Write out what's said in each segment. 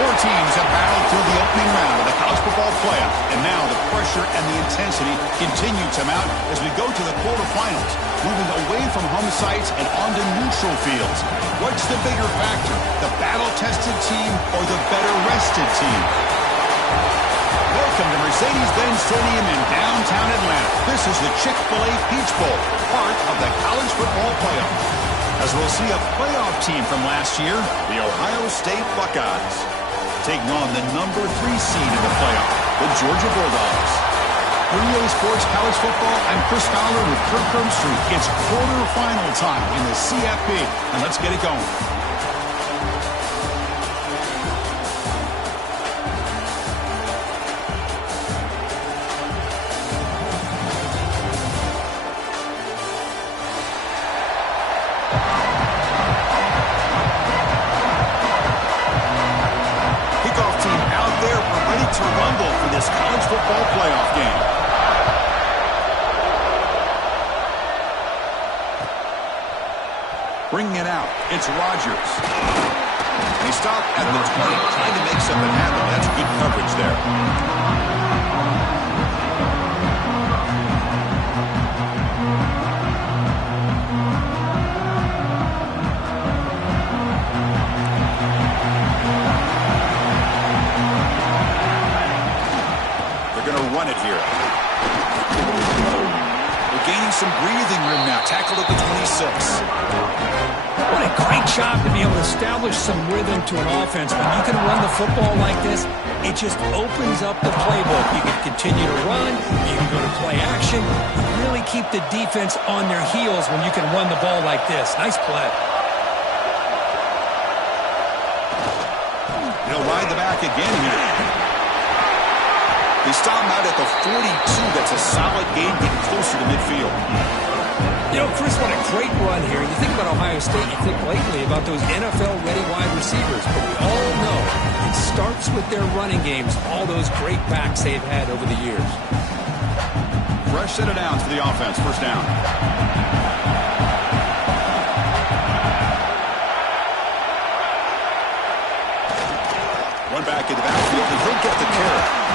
Four teams have battled through the opening round of the college football playoff, and now the pressure and the intensity continue to mount as we go to the quarterfinals, moving away from home sites and onto neutral fields. What's the bigger factor, the battle-tested team or the better-rested team? Welcome to Mercedes-Benz Stadium in downtown Atlanta. This is the Chick-fil-A Peach Bowl, part of the college football playoff. As we'll see a playoff team from last year, the Ohio State Buckeyes, taking on the number 3 seed in the playoff, the Georgia Bulldogs. For EA Sports College Football, I'm Chris Fowler with Kirk Herbstreit. It's quarterfinal time in the CFP, and let's get it going. To rumble for this college football playoff game. Bringing it out, it's Rodgers. They stop at the 20, trying to make something happen. That's good coverage there. Run it here. We're gaining some breathing room now. Tackled at the 26. What a great job to be able to establish some rhythm to an offense. When you can run the football like this, it just opens up the playbook. You can continue to run. You can go to play action. You really keep the defense on their heels when you can run the ball like this. Nice play. He'll ride the back again here. They stop him out at the 42. That's a solid gain, getting closer to midfield. You know, Chris, what a great run here. You think about Ohio State, you think lately about those NFL-ready wide receivers. But we all know it starts with their running games, all those great backs they've had over the years. Fresh set of downs for the offense. First down. Run back into the backfield, and he'll get the carry.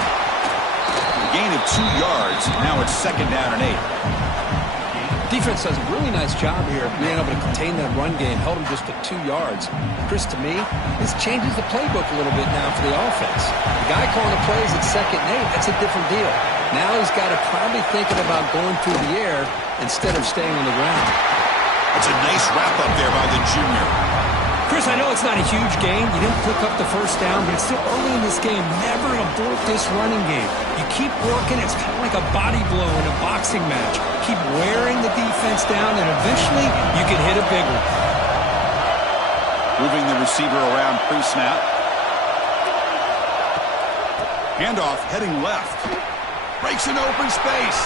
Gain of 2 yards. Now it's second down and 8. Defense does a really nice job here of being able to contain that run game. Held him just at 2 yards. Chris, to me, this changes the playbook a little bit now for the offense. The guy calling the plays at second and 8, that's a different deal. Now he's got to probably thinking about going through the air instead of staying on the ground. That's a nice wrap-up there by the junior. Chris, I know it's not a huge gain. You didn't pick up the first down, but it's still early in this game. Never abort this running game. You keep working. It's kind of like a body blow in a boxing match. Keep wearing the defense down, and eventually you can hit a big one. Moving the receiver around pre-snap. Handoff heading left. Breaks an open space.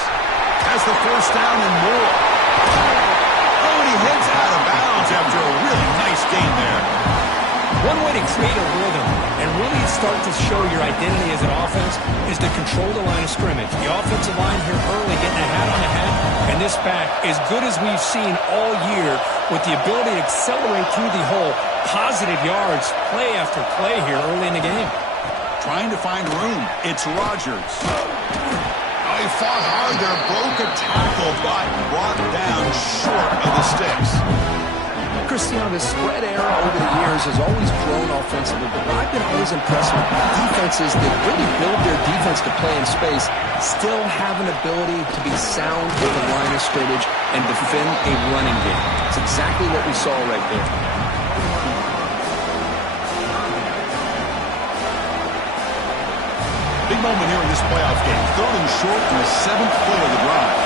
Has the first down and more. Oh, and he heads out of bounds after a really nice gain there. One way to create a rhythm and really start to show your identity as an offense is to control the line of scrimmage. The offensive line here early getting a hat on the head, and this back, as good as we've seen all year, with the ability to accelerate through the hole, positive yards, play after play here early in the game. Trying to find room. It's Rodgers. Oh, he fought hard there, broke a tackle, but brought down short of the sticks. Cristiano, the spread era over the years has always grown offensively, but I've been always impressed with defenses that really build their defense to play in space, still have an ability to be sound with the line of scrimmage and defend a running game. It's exactly what we saw right there. Big moment here in this playoff game. Third and short in the 7th play of the drive.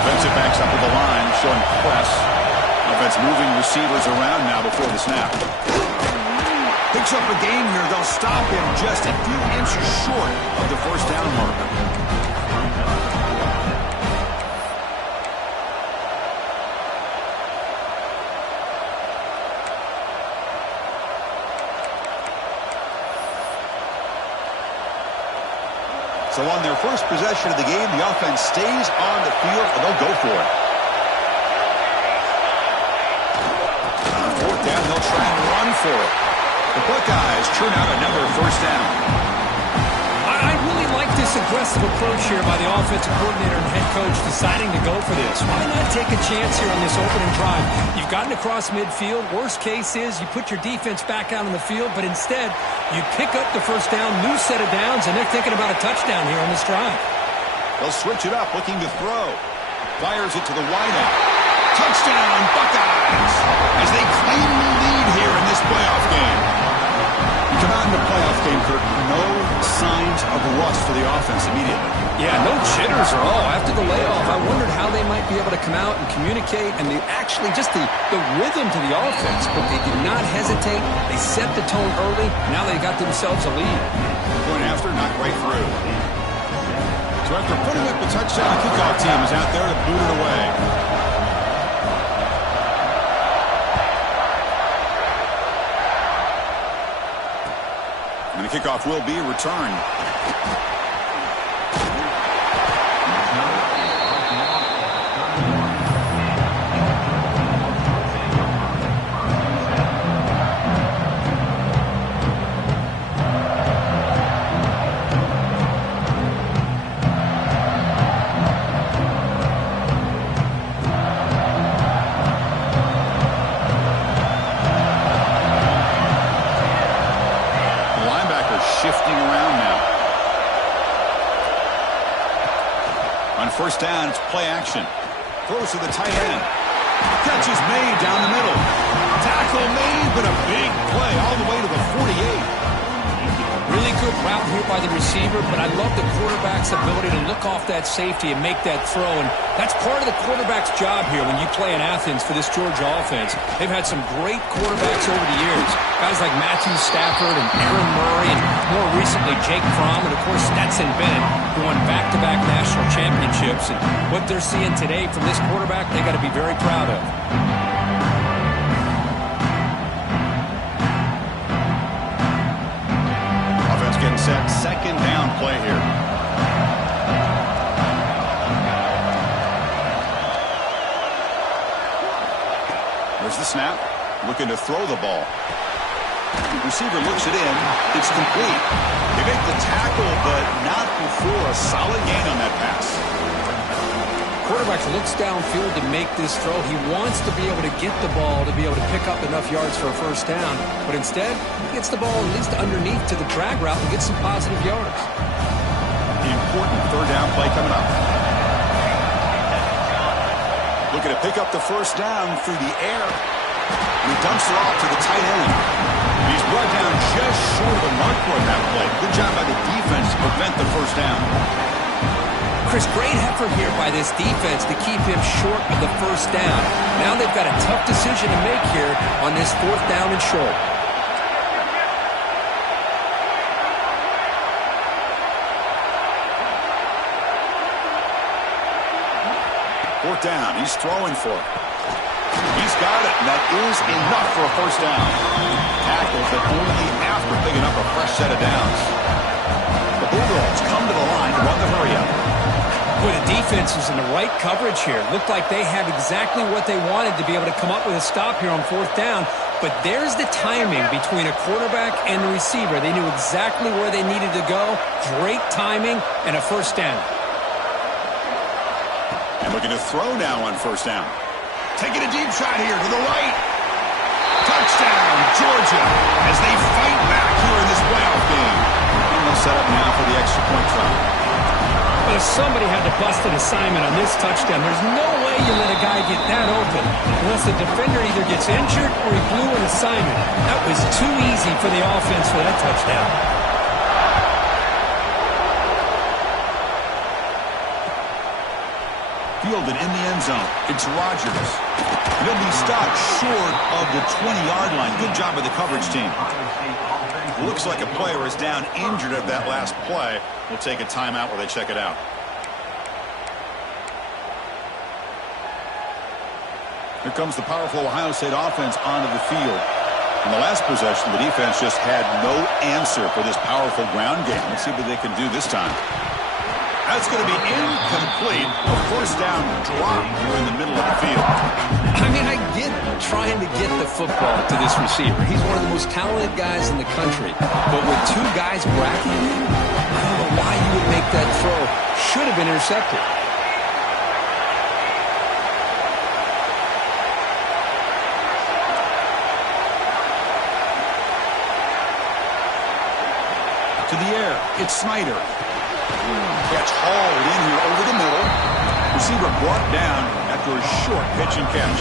Defensive backs up to the line, showing press. Offense moving receivers around now before the snap. Picks up a gain here. They'll stop him just a few inches short of the first down marker. So on their first possession of the game, the offense stays on the field, and they'll go for it. On fourth down, they'll try and run for it. The Buckeyes churn out another first down. I really like this aggressive approach here by the offensive coordinator and head coach deciding to go for this. Why not take a chance here on this opening drive? You've gotten across midfield. Worst case is you put your defense back out on the field, but instead you pick up the first down, new set of downs, and they're thinking about a touchdown here on this drive. They'll switch it up, looking to throw. Fires it to the wideout. Touchdown, Buckeyes! As they claim the lead here in this playoff game. You come out in the playoff game, Kirk, no signs of rust for the offense immediately. Yeah, no jitters at all. After the layoff, I wondered how they might be able to come out and communicate and just the rhythm to the offense. But they did not hesitate. They set the tone early. Now they got themselves a lead. Going after, not right through. So after putting up the touchdown, the kickoff team is out there to boot it away. And the kickoff will be returned. Shifting around now. On first down, it's play action. Throws to the tight end. Catch is made down the middle. Tackle made, but a big play all the way to the 48. Really good route here by the receiver, but I love the quarterback's ability to look off that safety and make that throw. And that's part of the quarterback's job here when you play in Athens for this Georgia offense. They've had some great quarterbacks over the years. Guys like Matthew Stafford and Aaron Murray and more recently Jake Fromm and, of course, Stetson Bennett, who won back-to-back national championships. And what they're seeing today from this quarterback, they got to be very proud of. Getting set, second down play here. There's the snap, looking to throw the ball. Receiver looks it in, it's complete. They make the tackle, but not before a solid gain on that pass. Quarterback looks downfield to make this throw. He wants to be able to get the ball to be able to pick up enough yards for a first down. But instead, he gets the ball at least underneath to the drag route and gets some positive yards. The important third down play coming up. Looking to pick up the first down through the air. He dumps it off to the tight end. He's brought down just short of the mark for that play. Good job by the defense to prevent the first down. Chris, great effort here by this defense to keep him short of the first down. Now they've got a tough decision to make here on this fourth down and short. Fourth down, he's throwing for it. He's got it, and that is enough for a first down. Tackles that only after picking up a fresh set of downs. The Bulldogs come to the line to run the hurry-up. Boy, the defense was in the right coverage here. Looked like they had exactly what they wanted to be able to come up with a stop here on fourth down. But there's the timing between a quarterback and the receiver. They knew exactly where they needed to go. Great timing and a first down. And looking to throw now on first down. Taking a deep shot here to the right. Touchdown, Georgia, as they fight back here in this playoff game. And they'll set up now for the extra point try. But if somebody had to bust an assignment on this touchdown, there's no way you let a guy get that open unless the defender either gets injured or he blew an assignment. That was too easy for the offense for that touchdown. Fielded in the end zone. It's Rodgers. He'll be stopped short of the 20-yard line. Good job by the coverage team. Looks like a player is down injured at that last play. We'll take a timeout while they check it out. Here comes the powerful Ohio State offense onto the field. In the last possession, the defense just had no answer for this powerful ground game. Let's see what they can do this time. That's going to be incomplete. A first down drop here in the middle of the field. I mean, I get trying to get the football to this receiver. He's one of the most talented guys in the country. But with two guys bracketing him, I don't know why you would make that throw. Should have been intercepted. To the air, it's Snyder. Gets hauled in here over the middle. Receiver brought down after a short pitch and catch.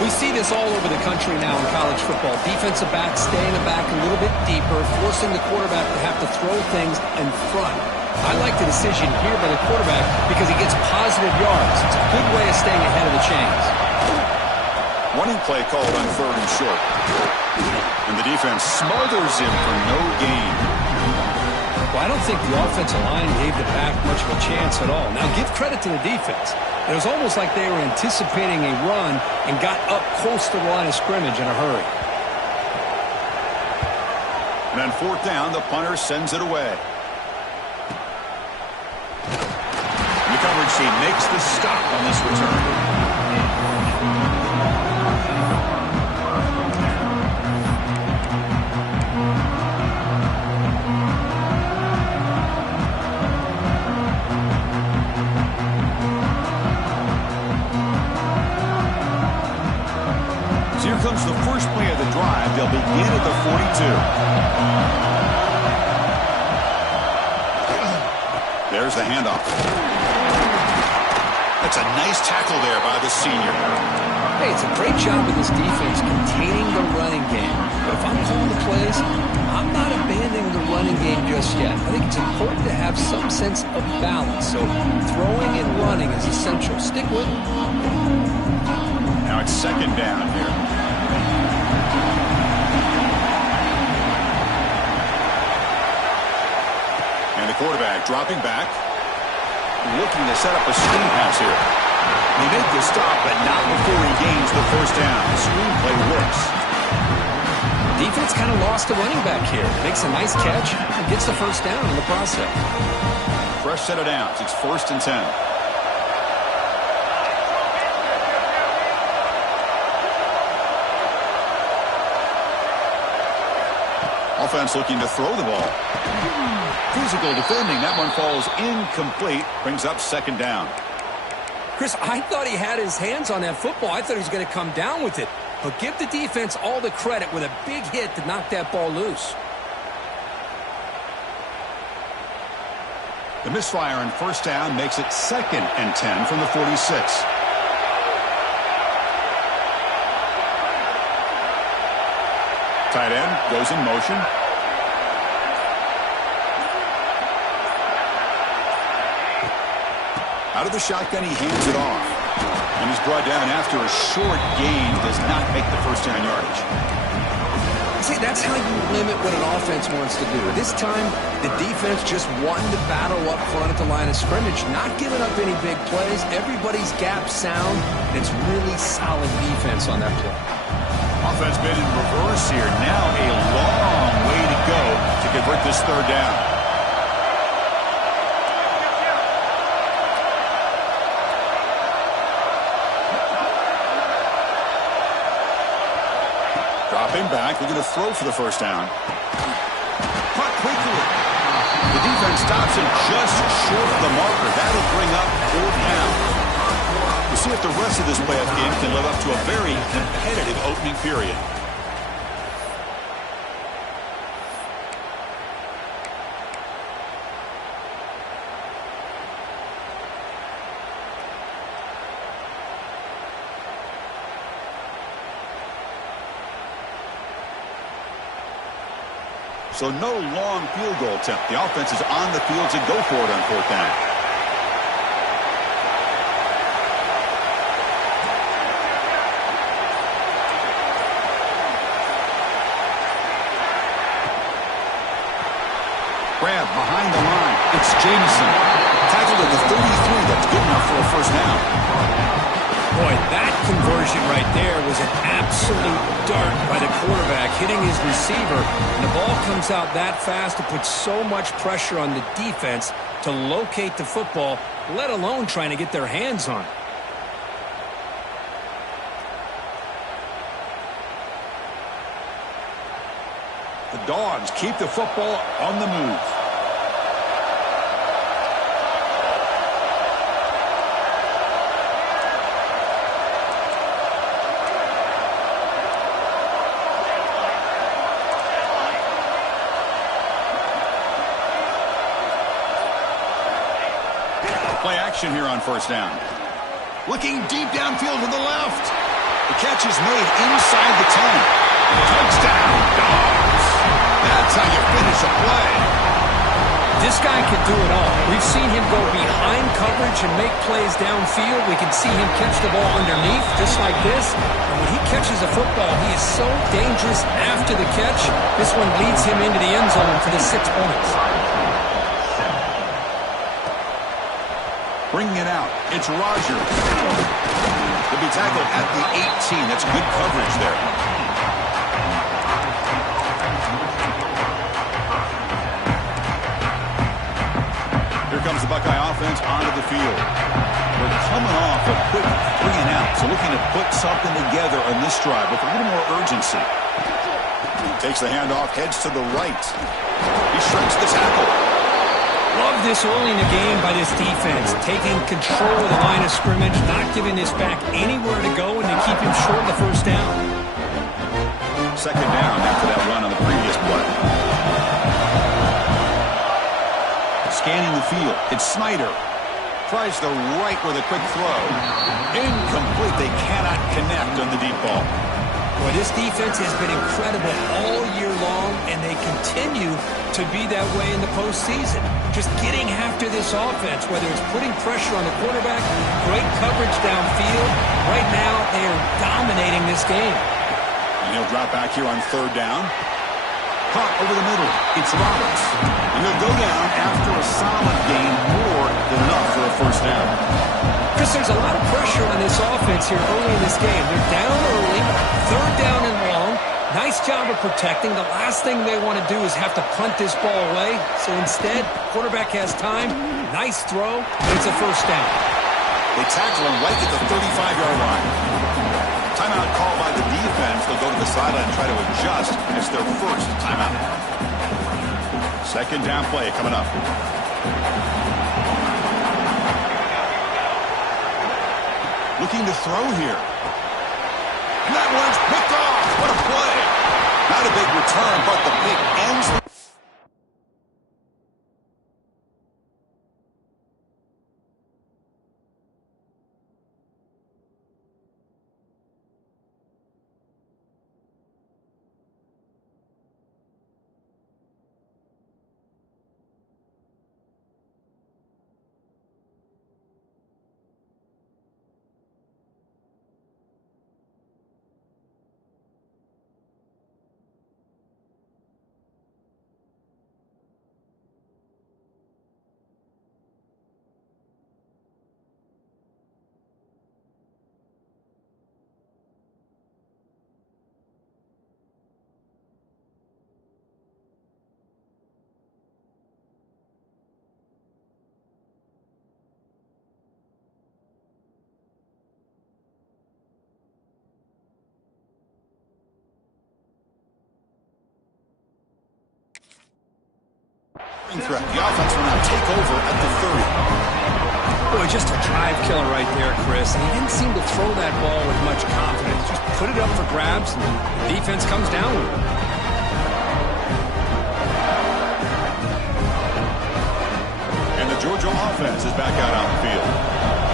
We see this all over the country now in college football. Defensive backs staying back a little bit deeper, forcing the quarterback to have to throw things in front. I like the decision here by the quarterback because he gets positive yards. It's a good way of staying ahead of the chains. Running play called on 3rd and short. And the defense smothers him for no gain. Well, I don't think the offensive line gave the back much of a chance at all. Now, give credit to the defense. It was almost like they were anticipating a run and got up close to the line of scrimmage in a hurry. And on 4th down, the punter sends it away. The coverage team makes the stop on this return. Comes the first play of the drive. They'll begin at the 42. There's the handoff. That's a nice tackle there by the senior. Hey, it's a great job of this defense containing the running game. But if I'm calling the plays, I'm not abandoning the running game just yet. I think it's important to have some sense of balance. So throwing and running is essential. Stick with it. Now it's 2nd down here. And the quarterback dropping back, looking to set up a screen pass here. They make the stop, but not before he gains the first down. The screen play works. Defense kind of lost the running back here. Makes a nice catch and gets the first down in the process. Fresh set of downs. It's 1st and 10. Offense looking to throw the ball. Physical defending. That one falls incomplete. Brings up 2nd down. Chris, I thought he had his hands on that football. I thought he was going to come down with it. But give the defense all the credit with a big hit to knock that ball loose. The misfire on 1st down makes it 2nd and 10 from the 46. Tight end goes in motion. Out of the shotgun, he hands it off. And he's brought down after a short gain. Does not make the first down yardage. See, that's how you limit what an offense wants to do. This time, the defense just wanted to battle up front at the line of scrimmage, not giving up any big plays. Everybody's gap sound. It's really solid defense on that play. Offense been in reverse here. Now a long way to go to convert this 3rd down. Dropping back, looking to throw for the first down. Caught quickly. The defense stops him just short of the marker. That'll bring up 4th down. We'll see if the rest of this playoff game can live up to a very competitive opening period. So no long field goal attempt. The offense is on the field to go for it on 4th down. Grab behind the line. It's Jameson. Tackled at the 33. That's good enough for a first down. Well, Boy, that conversion right there was an absolute dart by the quarterback, hitting his receiver. And the ball comes out that fast to put so much pressure on the defense to locate the football, let alone trying to get their hands on it. The Dogs keep the football on the move. Play action here on first down. Looking deep downfield to the left. The catch is made inside the 10. Touchdown, Dogs. That's how you finish a play. This guy can do it all. We've seen him go behind coverage and make plays downfield. We can see him catch the ball underneath, just like this. And when he catches a football, he is so dangerous after the catch. This one leads him into the end zone for the 6 points. Bringing it out, it's Rogers. He'll be tackled at the 18. That's good coverage there. Here comes the Buckeye offense onto the field. We're coming off a quick 3-and-out, so looking to put something together on this drive with a little more urgency. Takes the handoff, heads to the right. He shrinks the tackle. Love this early in the game by this defense, taking control of the line of scrimmage, not giving this back anywhere to go, and to keep him short of the first down. Second down after that run on the previous play. Scanning the field, it's Snyder. Tries the right with a quick throw. Incomplete. They cannot connect on the deep ball. Boy, this defense has been incredible all year long, and they continue to be that way in the postseason. Just getting after this offense, whether it's putting pressure on the quarterback, great coverage downfield. Right now, they are dominating this game. And he'll drop back here on third down. Caught over the middle. It's Roberts. And he'll go down after a solid gain, more than enough for a first down. Chris, there's a lot of pressure on this offense here early in this game. They're down early, third down and long. Nice job of protecting. The last thing they want to do is have to punt this ball away. So instead, quarterback has time. Nice throw, and it's a first down. They tackle him right at the 35-yard line. Timeout called by the defense. They'll go to the sideline and try to adjust. It's their first timeout. Second down play coming up. Looking to throw here. And that one's picked off. What a play. Not a big return, but the pick ends the... Threat. The offense will now take over at the 30. Boy, just a drive killer right there, Chris. And he didn't seem to throw that ball with much confidence. Just put it up for grabs, and the defense comes down with it. And the Georgia offense is back out on the field.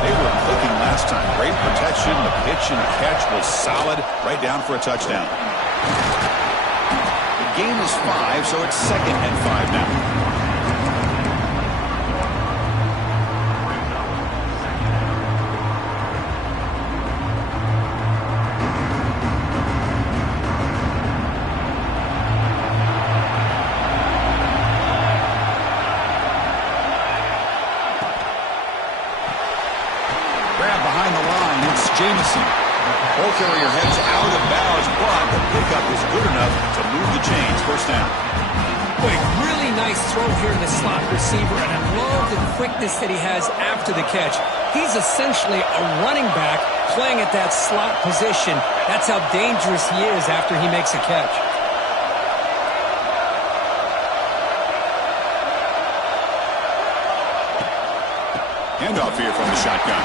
They were clicking last time. Great protection. The pitch and catch was solid. Right down for a touchdown. The game is 5, so it's 2nd and 5 now. Grab behind the line. It's Jamison. Ball carrier heads out of bounds, but the pickup is good enough to move the chains. First down. Boy, really nice throw here to the slot receiver, and I love the quickness that he has after the catch. He's essentially a running back playing at that slot position. That's how dangerous he is after he makes a catch. Handoff here from the shotgun.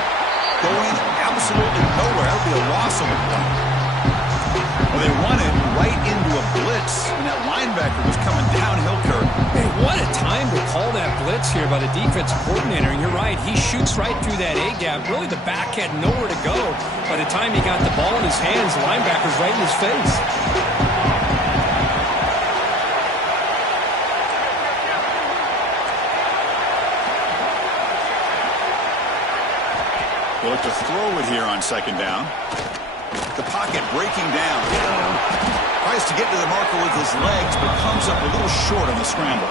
Going absolutely nowhere. That would be a loss on the play. Well, they run it right into a blitz, and that linebacker was coming downhill, Kirk. Hey, what a time to call that blitz here by the defensive coordinator. And you're right, he shoots right through that A-gap. Really, the back had nowhere to go. By the time he got the ball in his hands, the linebacker's right in his face. We'll look to throw it here on second down. The pocket breaking down. Tries to get to the marker with his legs, but comes up a little short on the scramble.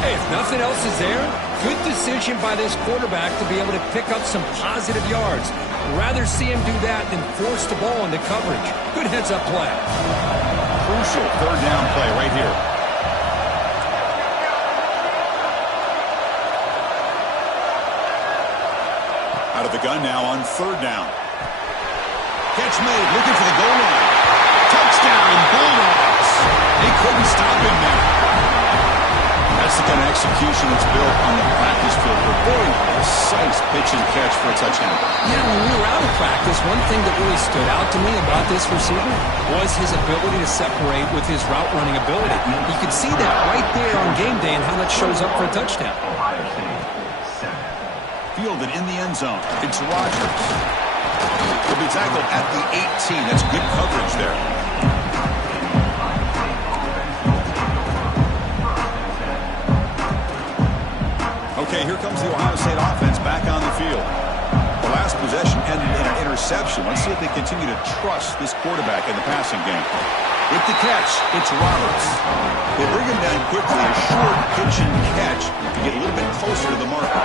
Hey, if nothing else is there, good decision by this quarterback to be able to pick up some positive yards. Rather see him do that than force the ball into coverage. Good heads-up play. Crucial third down play right here. Out of the gun now on third down. Catch made, looking for the goal line. Touchdown, Bulldogs. They couldn't stop him there. That's the kind of execution that's built on the practice field. A very precise pitch and catch for a touchdown. Yeah, when we were out of practice, one thing that really stood out to me about this receiver was his ability to separate with his route running ability. You could see that right there on game day and how that shows up for a touchdown. Fielded in the end zone. It's Rodgers. He'll be tackled at the 18. That's good coverage there. Okay, here comes the Ohio State offense back on the field. The last possession ended in an interception. Let's see if they continue to trust this quarterback in the passing game. With the catch, it's Roberts. They bring him down quickly. A short pitch and catch to get a little bit closer to the marker.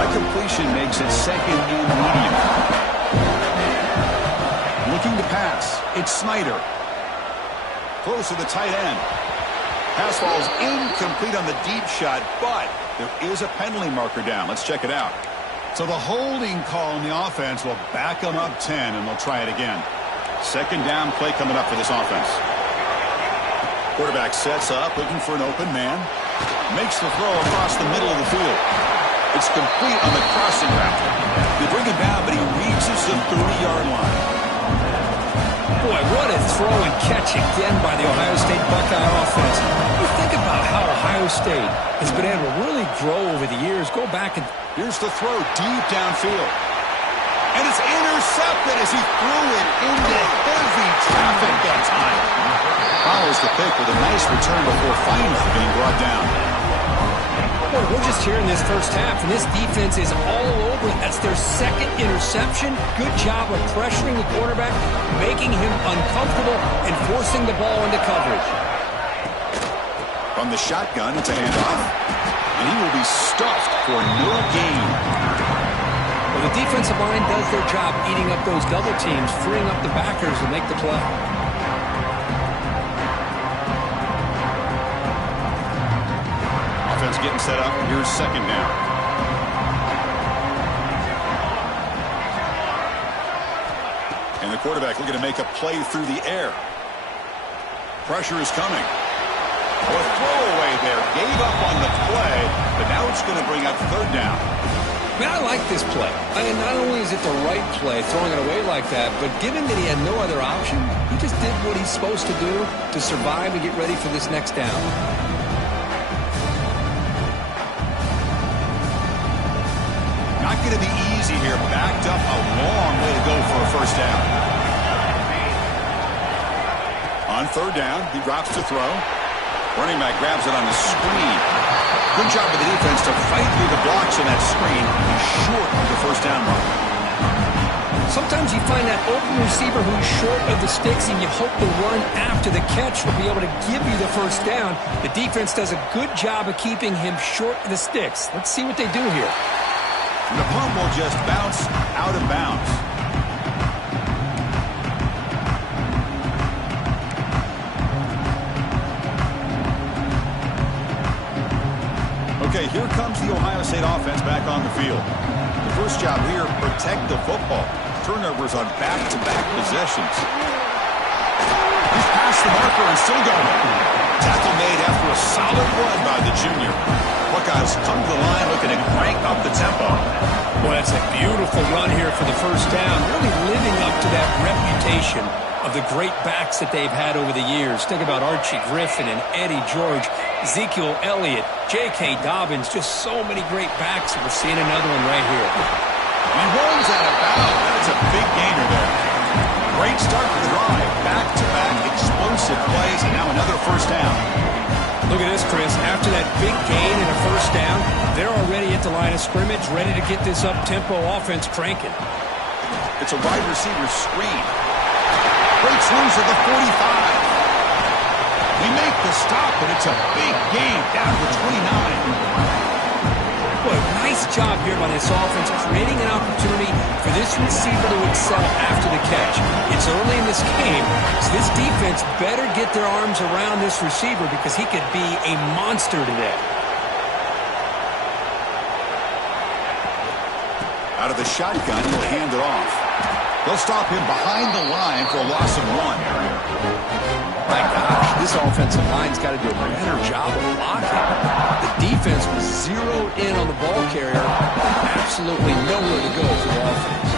A completion makes it second and medium. Looking to pass. It's Snyder. Close to the tight end. Pass falls incomplete on the deep shot, but there is a penalty marker down. Let's check it out. So the holding call on the offense will back them up 10, and they'll try it again. Second down play coming up for this offense. Quarterback sets up, looking for an open man. Makes the throw across the middle of the field. It's complete on the crossing route. They bring him down, but he reaches the 30-yard line. Boy, what a throw and catch again by the Ohio State Buckeye offense. You think about how Ohio State has been able to really grow over the years. Go back and... Here's the throw deep downfield. And it's intercepted as he threw it into heavy traffic that time. Follows the pick with a nice return before finally being brought down. Boy, we're just here in this first half, and this defense is all over it. That's their second interception. Good job of pressuring the quarterback, making him uncomfortable, and forcing the ball into coverage. From the shotgun, it's a handoff. And he will be stuffed for no gain. Well, the defensive line does their job eating up those double teams, freeing up the backers to make the play. Offense getting set up. Here's second down. And the quarterback looking to make a play through the air. Pressure is coming. A throwaway there. Gave up on the play, but now it's going to bring up third down. Man, I like this play. I mean, not only is it the right play, throwing it away like that, but given that he had no other option, he just did what he's supposed to do to survive and get ready for this next down. Not going to be easy here. Backed up a long way to go for a first down. On third down, he drops to throw. Running back grabs it on the screen. Good job of the defense to fight through the blocks on that screen. He's short of the first down mark. Sometimes you find that open receiver who's short of the sticks, and you hope the run after the catch will be able to give you the first down. The defense does a good job of keeping him short of the sticks. Let's see what they do here. And the punt will just bounce out of bounds. Okay, here comes the Ohio State offense back on the field. The first job here, protect the football. Turnovers on back-to-back possessions. He's past the marker and still going. Tackle made after a solid run by the junior. Buckeyes come to the line looking to crank up the tempo. Well, that's a beautiful run here for the first down. Really living up to that reputation of the great backs that they've had over the years. Think about Archie Griffin and Eddie George, Ezekiel Elliott, J.K. Dobbins, just so many great backs. We're seeing another one right here. He rolls out of bounds. That's a big gainer there. Great start to the drive. Back-to-back explosive plays, and now another first down. Look at this, Chris. After that big gain and a first down, they're already at the line of scrimmage, ready to get this up-tempo offense cranking. It's a wide receiver screen. Breaks loose at the 45. We make the stop, but it's a big gain down to 29. Boy, nice job here by this offense, creating an opportunity for this receiver to excel after the catch. It's early in this game, so this defense better get their arms around this receiver because he could be a monster today. Out of the shotgun, he'll hand it off. They'll stop him behind the line for a loss of 1. My gosh, this offensive line's got to do a better job of blocking. The defense was zeroed in on the ball carrier. Absolutely nowhere to go for the offense.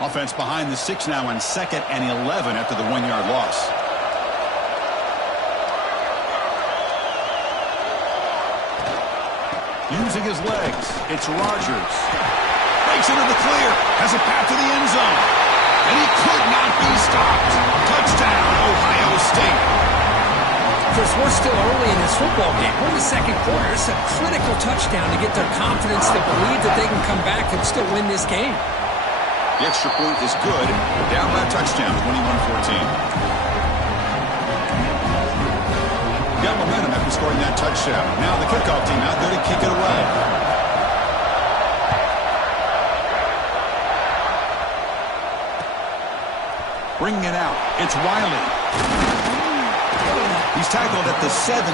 Offense behind the 6 now on 2nd and 11 after the 1-yard loss. Using his legs, it's Rodgers. Breaks into the clear, has a path to the end zone. And he could not be stopped. Touchdown, Ohio State. Chris, we're still early in this football game. We're in the second quarter. It's a critical touchdown to get their confidence to believe that they can come back and still win this game. The extra point is good. Down by a touchdown, 21-14. Got momentum after scoring that touchdown. Now the kickoff team out there to kick it away. Bringing it out, it's Wiley. He's tackled at the 17,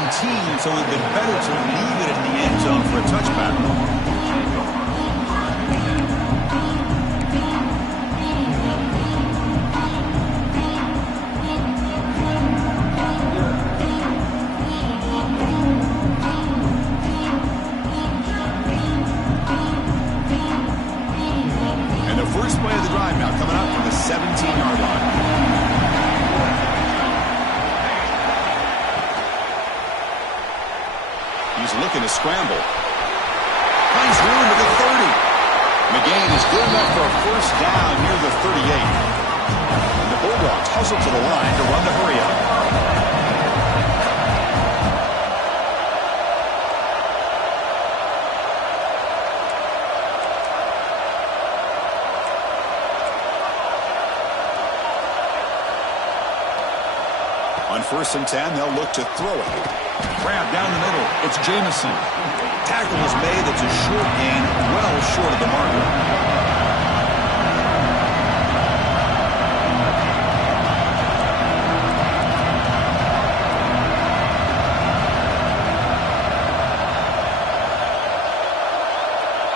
so it would have been better to leave it in the end zone for a touchback. First play of the drive now coming up from the 17-yard line. He's looking to scramble. Finds room at the 30. McGain is good enough for a first down near the 38. And the Bulldogs hustle to the line to run the hurry up. On 1st and 10, they'll look to throw it. Grab down the middle. It's Jamison. Tackle is made. It's a short gain, well short of the marker.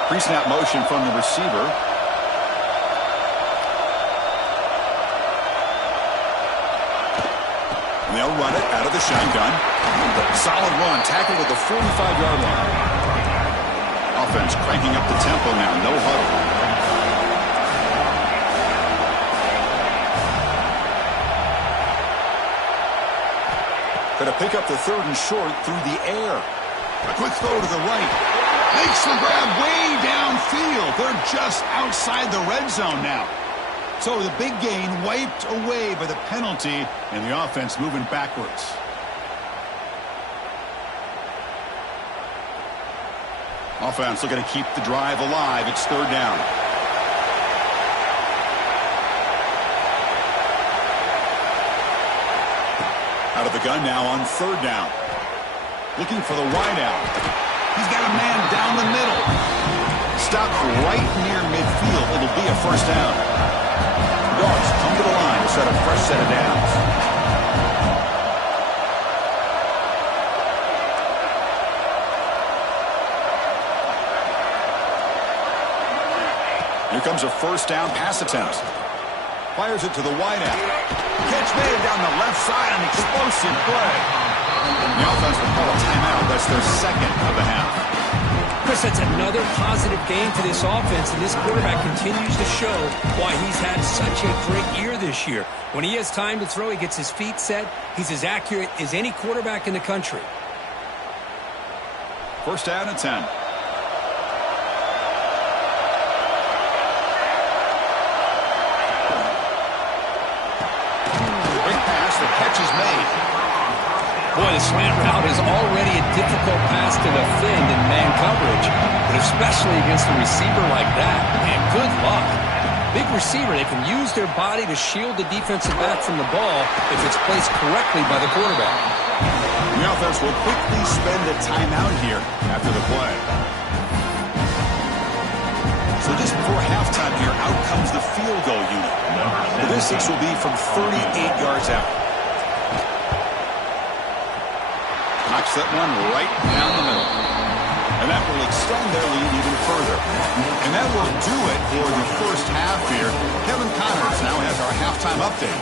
Pre-snap motion from the receiver. They'll run it out of the shotgun. Solid run, tackled at the 45-yard line. Offense cranking up the tempo now, no huddle. Going to pick up the 3rd and short through the air. A quick throw to the right. Makes the grab way downfield. They're just outside the red zone now. So the big gain wiped away by the penalty, and the offense moving backwards. Offense looking to keep the drive alive. It's 3rd down. Out of the gun now on third down. Looking for the wideout. He's got a man down the middle. Stopped right near midfield. It'll be a first down. Dogs come to the line to set a fresh set of downs. Here comes a first down pass attempt. Fires it to the wideout. Catch made down the left side, an explosive play. The offense will call a timeout. That's their second of the half. Chris, that's another positive game for this offense, and this quarterback continues to show why he's had such a great year this year. When he has time to throw, he gets his feet set. He's as accurate as any quarterback in the country. First down and 10. The catch is made. Boy, the slant route is already a difficult pass to defend in man coverage, but especially against a receiver like that. Man, good luck. Big receiver, they can use their body to shield the defensive back from the ball if it's placed correctly by the quarterback. The offense will quickly spend a timeout here after the play. So just before halftime here, out comes the field goal unit. The distance will be from 38 yards out. Knocks that one right down the middle. And that will extend their lead even further. And that will do it for the first half here. Kevin Connors now has our halftime update.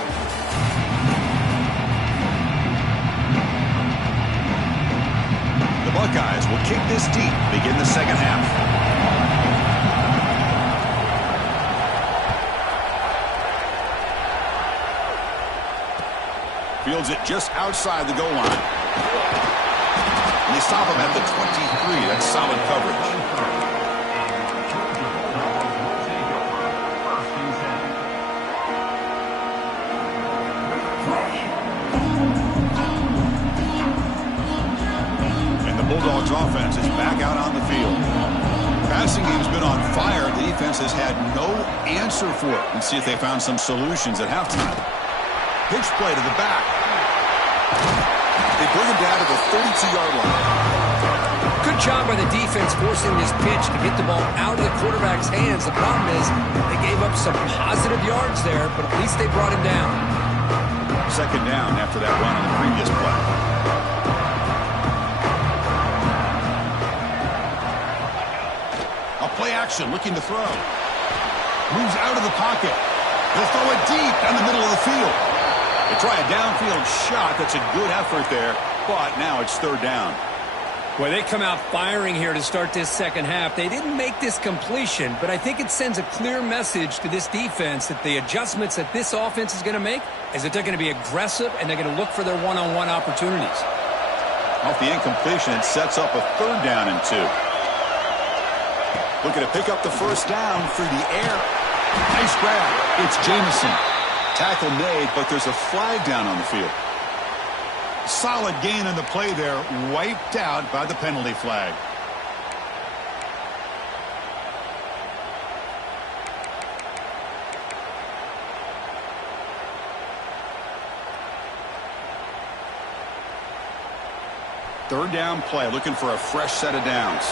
The Buckeyes will kick this deep, begin the second half. Fields it just outside the goal line. And they stop him at the 23. That's solid coverage. And the Bulldogs offense is back out on the field. Passing game's been on fire. The defense has had no answer for it. Let's see if they found some solutions at halftime. Pitch play to the back. They bring him down to the 32-yard line. Good job by the defense forcing this pitch to get the ball out of the quarterback's hands. The problem is they gave up some positive yards there, but at least they brought him down. Second down after that run on the previous play. A play action looking to throw. Moves out of the pocket. They'll throw it deep down the middle of the field. They try a downfield shot. That's a good effort there, but now it's third down. Well, they come out firing here to start this second half. They didn't make this completion, but I think it sends a clear message to this defense that the adjustments that this offense is going to make is that they're going to be aggressive and they're going to look for their one-on-one opportunities. Off the incompletion, it sets up a third down and 2. Looking to pick up the first down through the air. Nice grab. It's Jamison. Tackle made, but there's a flag down on the field. Solid gain on the play there, wiped out by the penalty flag. Third down play, looking for a fresh set of downs.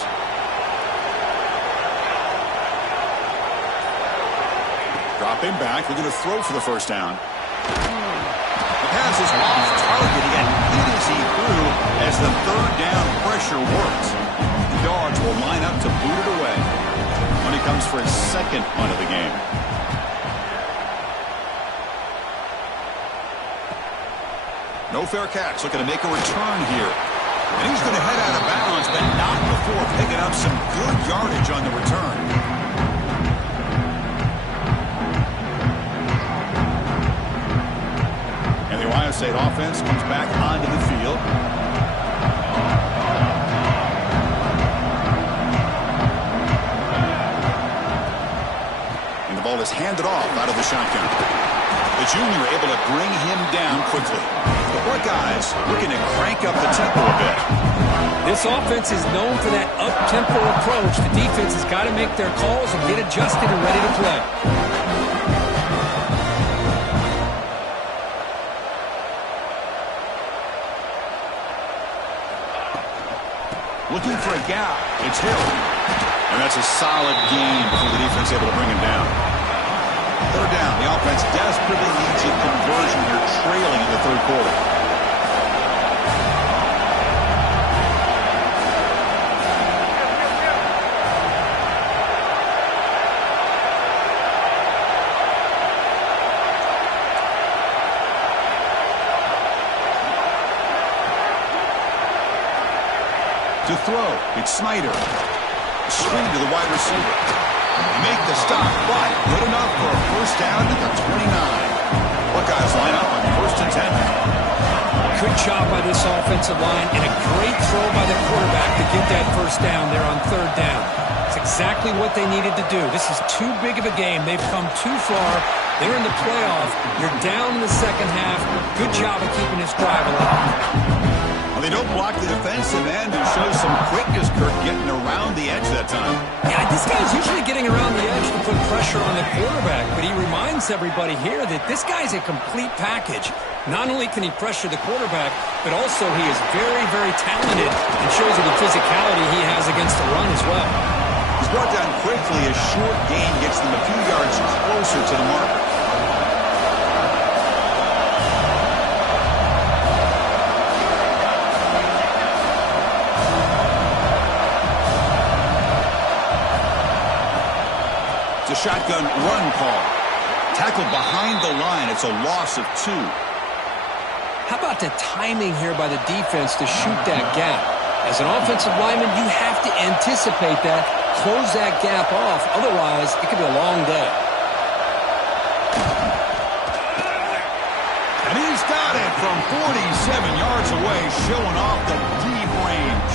Dropping back, looking to throw for the first down. The pass is off target. He got hit as he threw as the third down pressure works. The Dogs will line up to boot it away when he comes for his second punt of the game. No fair catch, looking to make a return here. And he's going to head out of bounds, but not before picking up some good yardage on the return. The Ohio State offense comes back onto the field. And the ball is handed off out of the shotgun. The junior able to bring him down quickly. The Buckeyes looking to crank up the tempo a bit. This offense is known for that up-tempo approach. The defense has got to make their calls and get adjusted and ready to play. gap. It's Hill. And that's a solid gain before the defense able to bring him down. Third down. The offense desperately needs a conversion here, trailing in the third quarter. To throw, it's Snyder. Screen to the wide receiver. Make the stop, but good enough for a first down at the 29. Buckeyes line up on first and 10 now. Good job by this offensive line and a great throw by the quarterback to get that first down there on third down. It's exactly what they needed to do. This is too big of a game. They've come too far. They're in the playoff. You're down in the second half. Good job of keeping this drive alive. They don't block the defensive end, who shows some quickness, Kirk, getting around the edge that time. Yeah, this guy's usually getting around the edge to put pressure on the quarterback, but he reminds everybody here that this guy's a complete package. Not only can he pressure the quarterback, but also he is very, very talented and shows you the physicality he has against the run as well. He's brought down quickly. A short gain gets them a few yards closer to the marker. Shotgun run call. Tackled behind the line. It's a loss of 2. How about the timing here by the defense to shoot that gap? As an offensive lineman, you have to anticipate that, close that gap off. Otherwise, it could be a long day. And he's got it from 47 yards away, showing off the deep range.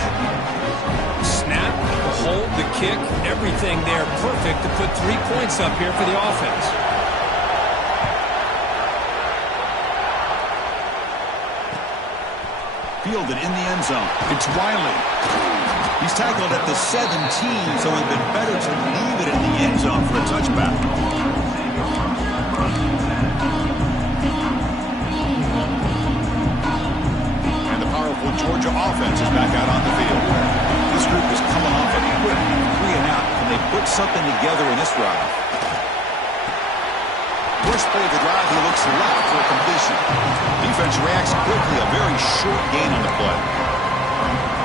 Snap, the hold, the kick, everything there perfect to put 3 points up here for the offense. Fielded in the end zone. It's Wiley. He's tackled at the 17, so it would have been better to leave it in the end zone for a touchback. And the powerful Georgia offense is back out on the field. This group is coming off a quick 3-and-out. Can they put something together in this drive? First play of the drive, he looks left for a completion. Defense reacts quickly, a very short gain on the play.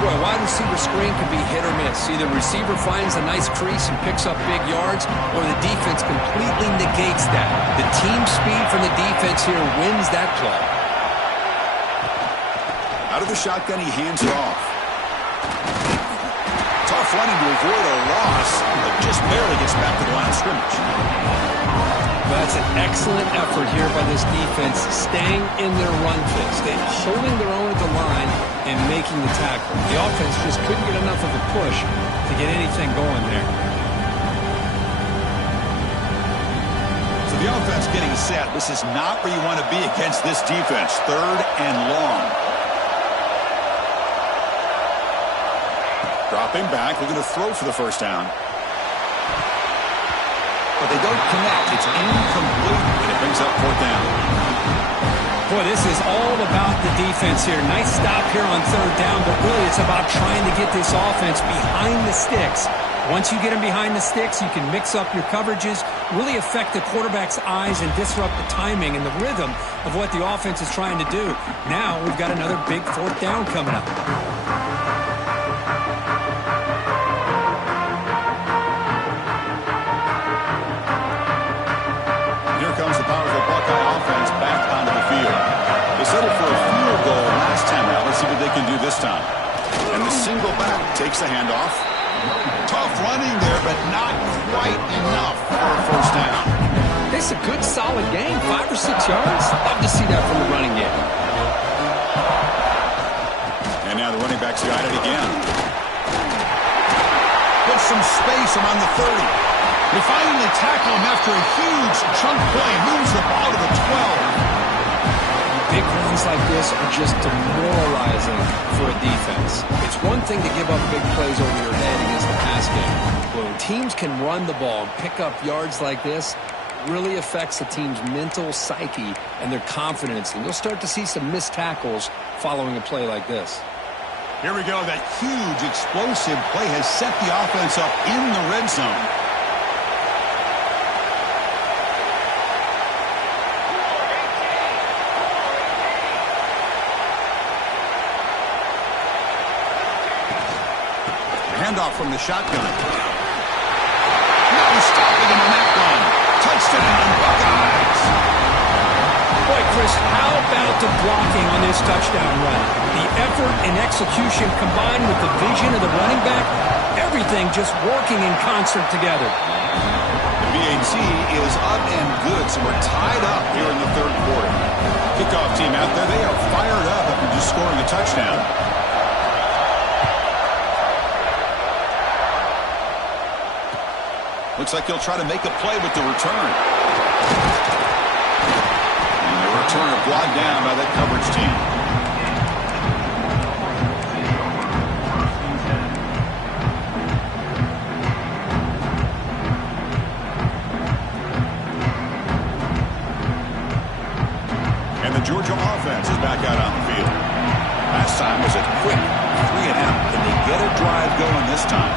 Boy, a wide receiver screen can be hit or miss. Either receiver finds a nice crease and picks up big yards, or the defense completely negates that. The team speed from the defense here wins that play. Out of the shotgun, he hands it off. Tough running to avoid a loss, but just barely gets back to the line of scrimmage. That's an excellent effort here by this defense, staying in their run fix. They're holding their own at the line and making the tackle. The offense just couldn't get enough of a push to get anything going there. So the offense getting set. This is not where you want to be against this defense. 3rd and long. Dropping back, looking to throw for the first down. But they don't connect. It's incomplete, and it brings up 4th down. Boy, this is all about the defense here. Nice stop here on 3rd down, but really it's about trying to get this offense behind the sticks. Once you get them behind the sticks, you can mix up your coverages, really affect the quarterback's eyes and disrupt the timing and the rhythm of what the offense is trying to do. Now we've got another big 4th down coming up. Comes the powerful Buckeye offense back onto the field. They settled for a field goal last time out. Let's see what they can do this time. And the single back takes the handoff. Tough running there, but not quite enough for a first down. It's a good, solid game. 5 or 6 yards. Love to see that from the running game. And now the running back's got it again. Put some space around the 30. They finally tackle him after a huge chunk play. Moves the ball to the 12. Big runs like this are just demoralizing for a defense. It's one thing to give up big plays over your head against the pass game. But when teams can run the ball and pick up yards like this, it really affects the team's mental psyche and their confidence. And you'll start to see some missed tackles following a play like this. Here we go. That huge explosive play has set the offense up in the red zone. Handoff from the shotgun. No stopping him on that run. Touchdown, Buckeyes. Boy, Chris, how about the blocking on this touchdown run? The effort and execution combined with the vision of the running back, everything just working in concert together. The VAT is up and good, so we're tied up here in the third quarter. Kickoff team out there, they are fired up after just scoring a touchdown. Looks like he'll try to make a play with the return. And the returner brought down by that coverage team. And the Georgia offense is back out on the field. Last time was a quick 3-and-out. Can they get a drive going this time?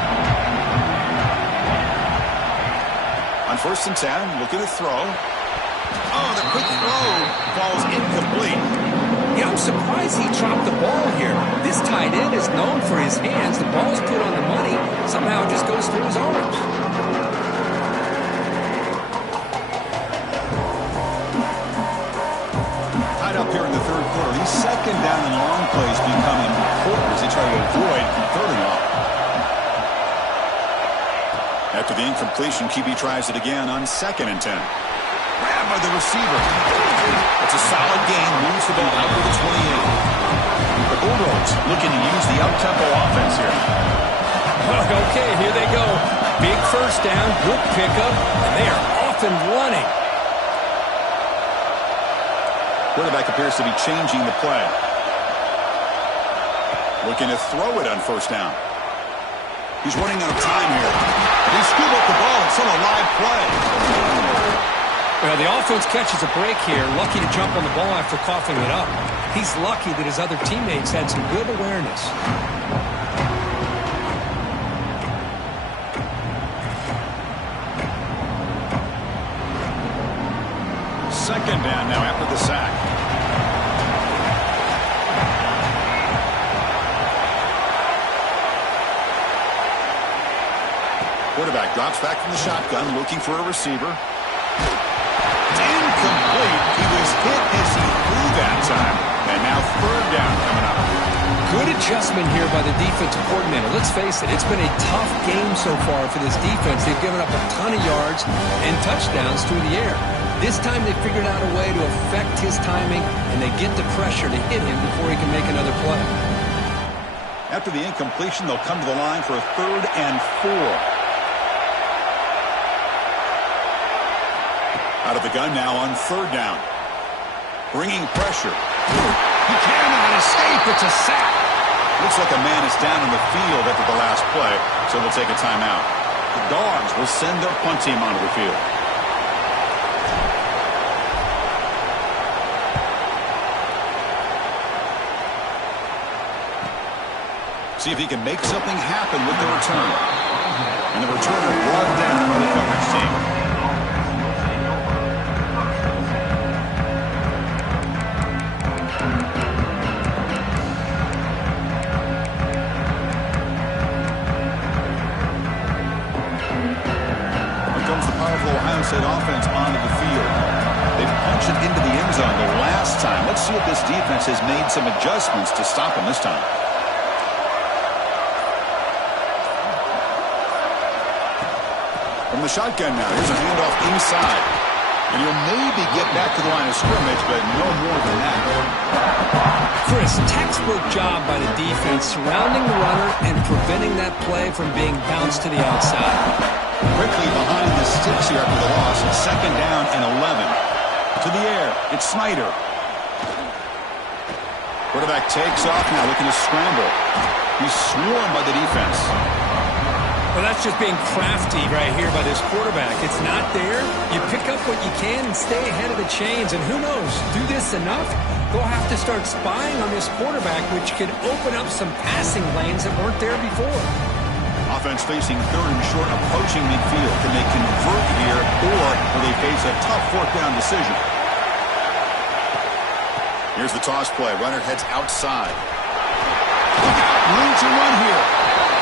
On 1st and 10, look at the throw. Oh, the quick throw falls incomplete. Yeah, I'm surprised he dropped the ball here. This tight end is known for his hands. The ball's put on the money. Somehow it just goes through his arms. Tied up here in the third quarter. These second down and long plays become important as they try to avoid 3rd and long. After the incompletion, QB tries it again on 2nd and 10. Grabbed by the receiver. It's a solid gain. Moves the ball out to the 28. The Bulldogs looking to use the up-tempo offense here. Okay, here they go. Big first down, good pickup, and they are off and running. Quarterback appears to be changing the play. Looking to throw it on 1st down. He's running out of time here. They scoop up the ball. It's still a live play. Well, the offense catches a break here. Lucky to jump on the ball after coughing it up. He's lucky that his other teammates had some good awareness. Second down now after the sack. Quarterback drops back from the shotgun, looking for a receiver. It's incomplete. He was hit as he threw that time. And now 3rd down coming up. Good adjustment here by the defensive coordinator. Let's face it, it's been a tough game so far for this defense. They've given up a ton of yards and touchdowns through the air. This time they figured out a way to affect his timing, and they get the pressure to hit him before he can make another play. After the incompletion, they'll come to the line for a 3rd and 4. Out of the gun now on 3rd down. Bringing pressure. He cannot escape. It's a sack. Looks like a man is down in the field after the last play, so we'll take a timeout. The Dogs will send their punt team onto the field. See if he can make something happen with the return. And the returner brought down by the coverage team. Ohio State offense onto the field. They punched it into the end zone the last time. Let's see if this defense has made some adjustments to stop them this time. From the shotgun now, here's a handoff inside. And he'll maybe get back to the line of scrimmage, but no more than that. Chris, textbook job by the defense surrounding the runner and preventing that play from being bounced to the outside. Quickly behind the sticks here after the loss. It's 2nd down and 11. To the air. It's Snyder. Quarterback takes off now, looking to scramble. He's swarmed by the defense. Well, that's just being crafty right here by this quarterback. It's not there. You pick up what you can and stay ahead of the chains. And who knows, do this enough, they'll have to start spying on this quarterback, which could open up some passing lanes that weren't there before. Offense facing third and short, approaching midfield. Can they convert here, or will they face a tough fourth down decision? Here's the toss play. Runner heads outside. Look out, room to run here.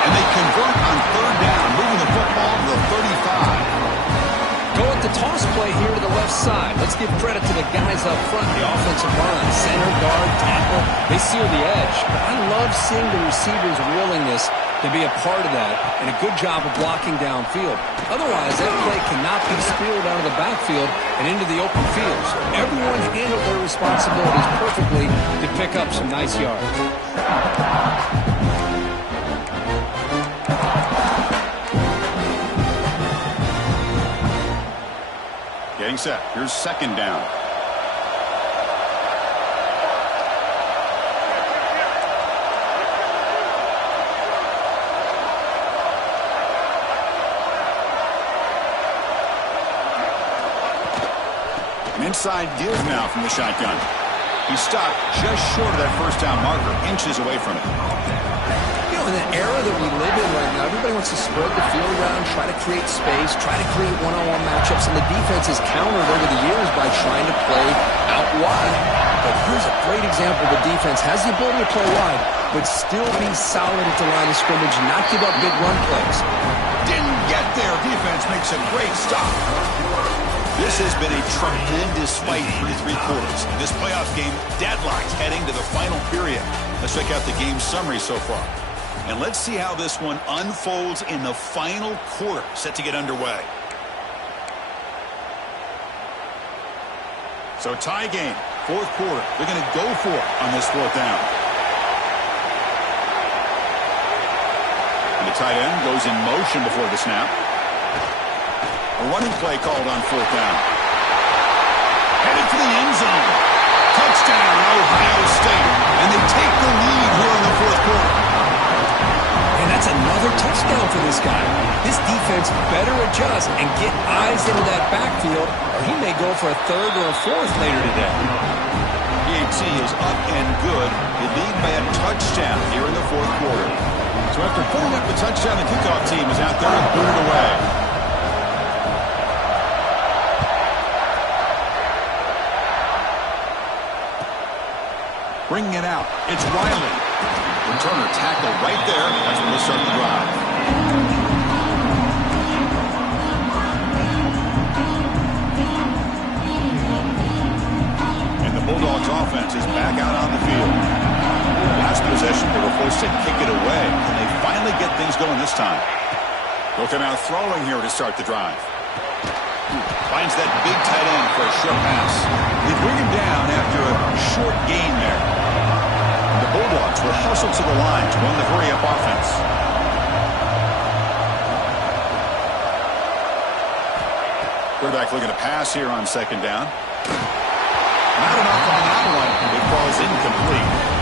And they convert on third down, moving the football to the 35. Go with the toss play here to the left side. Let's give credit to the guys up front, the offensive line, center, guard, tackle. They seal the edge. I love seeing the receivers' willingness to be a part of that, and a good job of blocking downfield. Otherwise, that play cannot be spilled out of the backfield and into the open fields. Everyone handled their responsibilities perfectly to pick up some nice yards. Getting set. Here's second down. An inside give now from the shotgun. He stopped just short of that first down marker, inches away from it. You know, in the era that we live in right now, everybody wants to spread the field around, try to create space, try to create one-on-one matchups, and the defense has countered over the years by trying to play out wide. But here's a great example. The defense has the ability to play wide, but still be solid at the line of scrimmage, not give up big run plays. Didn't get there. Defense makes a great stop. This has been a tremendous fight through three quarters. In this playoff game, deadlocked heading to the final period. Let's check out the game summary so far. And let's see how this one unfolds in the final quarter, set to get underway. So tie game, fourth quarter. They're going to go for it on this fourth down. And the tight end goes in motion before the snap. A running play called on fourth down. Headed for the end zone. Touchdown, Ohio State. And they take the lead here in the fourth quarter. And that's another touchdown for this guy. This defense better adjust and get eyes into that backfield, or he may go for a third or a fourth later today. PAT is up and good. They lead by a touchdown here in the fourth quarter. So after pulling up the touchdown, the kickoff team is out there and booted away. Bringing it out. It's Riley. Returner tackled right there. That's when they start the drive. And the Bulldogs offense is back out on the field. Last possession, they were forced to kick it away. Can they finally get things going this time? They'll come out throwing here to start the drive. Finds that big tight end for a short pass. They bring him down after a short gain there. The Bulldogs will hustle to the line to run the hurry-up offense. Quarterback looking to pass here on second down. Not enough on that one. It falls incomplete.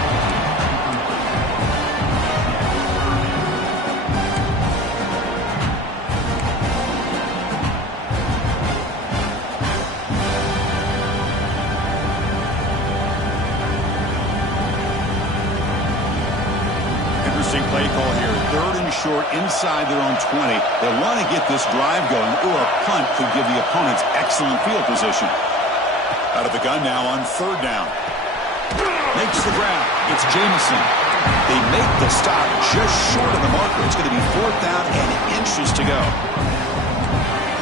Play call here, third and short inside their own 20. They want to get this drive going, or a punt could give the opponents excellent field position. Out of the gun now on third down. Makes the grab. It's Jamison. They make the stop just short of the marker. It's going to be fourth down and inches to go.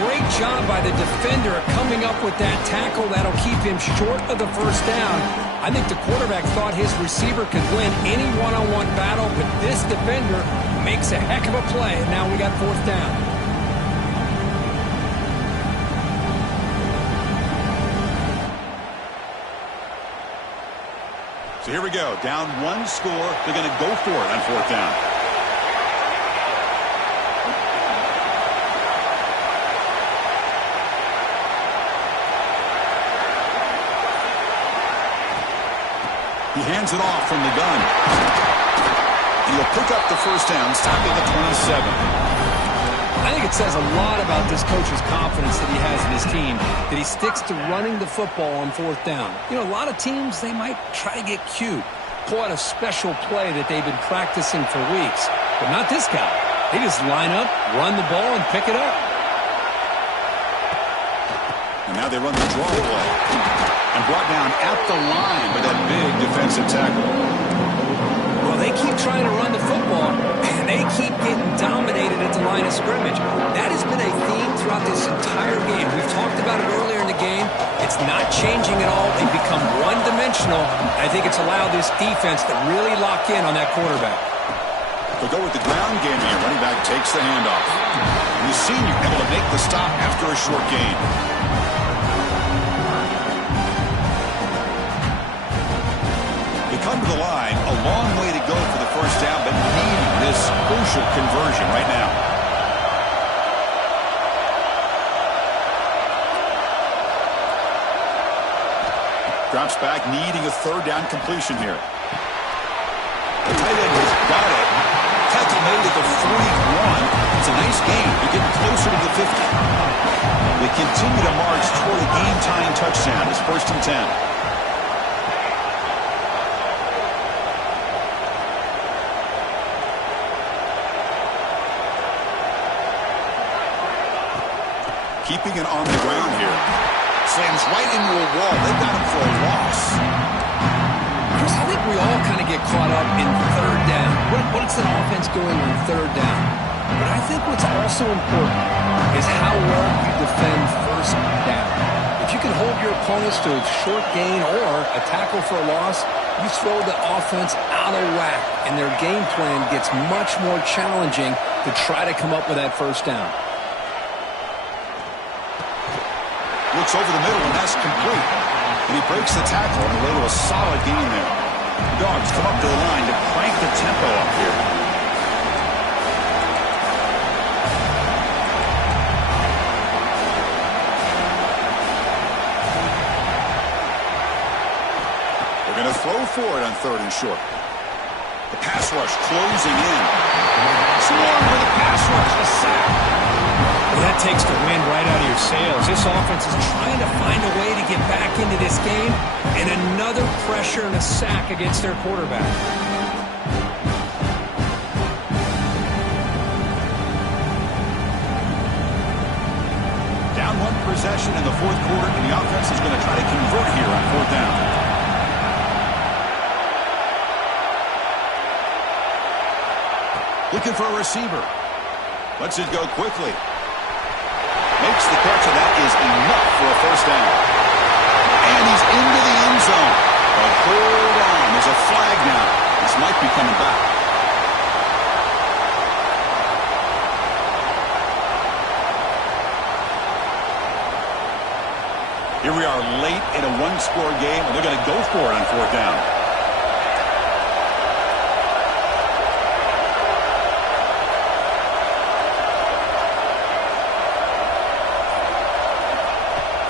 Great job by the defender coming up with that tackle. That'll keep him short of the first down. I think the quarterback thought his receiver could win any one-on-one battle, but this defender makes a heck of a play, and now we got fourth down. So here we go. Down one score. They're going to go for it on fourth down. He hands it off from the gun. He'll pick up the first down, stopping at 27. I think it says a lot about this coach's confidence that he has in his team, that he sticks to running the football on fourth down. You know, a lot of teams, they might try to get cute, pull out a special play that they've been practicing for weeks. But not this guy. They just line up, run the ball, and pick it up. And now they run the draw play. And brought down at the line with that big defensive tackle. Well, they keep trying to run the football, and they keep getting dominated at the line of scrimmage. That has been a theme throughout this entire game. We've talked about it earlier in the game. It's not changing at all. They've become one-dimensional. I think it's allowed this defense to really lock in on that quarterback. They'll go with the ground game here. Running back takes the handoff. And the senior able to make the stop after a short gain. They come to the line, a long way to go for the first down, but needing this crucial conversion right now. Drops back, needing a third down completion here. The tight end has got it. Tackle made at the 41. It's a nice gain. They're getting closer to the 50. They continue to march toward a game-tying touchdown. It's 1st and 10. Keeping it on the ground here. Slams right into a wall. They've got him for a loss. Chris, I think we all kind of get caught up in third down. What's an offense doing on third down? But I think what's also important is how well you defend first down. If you can hold your opponents to a short gain or a tackle for a loss, you throw the offense out of whack, and their game plan gets much more challenging to try to come up with that first down. Looks over the middle, and that's complete. And he breaks the tackle on the way to a solid gain there. The Dogs come up to the line to crank the tempo up here. They're going to throw for it on 3rd and short. The pass rush closing in. Swarm with a pass rush, a sack. Well, that takes the wind right out of your sails. This offense is trying to find a way to get back into this game, and another pressure and a sack against their quarterback. Down 1 possession in the 4th quarter, and the offense is going to try to convert here on 4th down. Looking for a receiver. Lets it go quickly. Makes the catch, and that is enough for a first down. And he's into the end zone. But hold on. There's a flag now. This might be coming back. Here we are late in a 1-score game, and they're going to go for it on 4th down.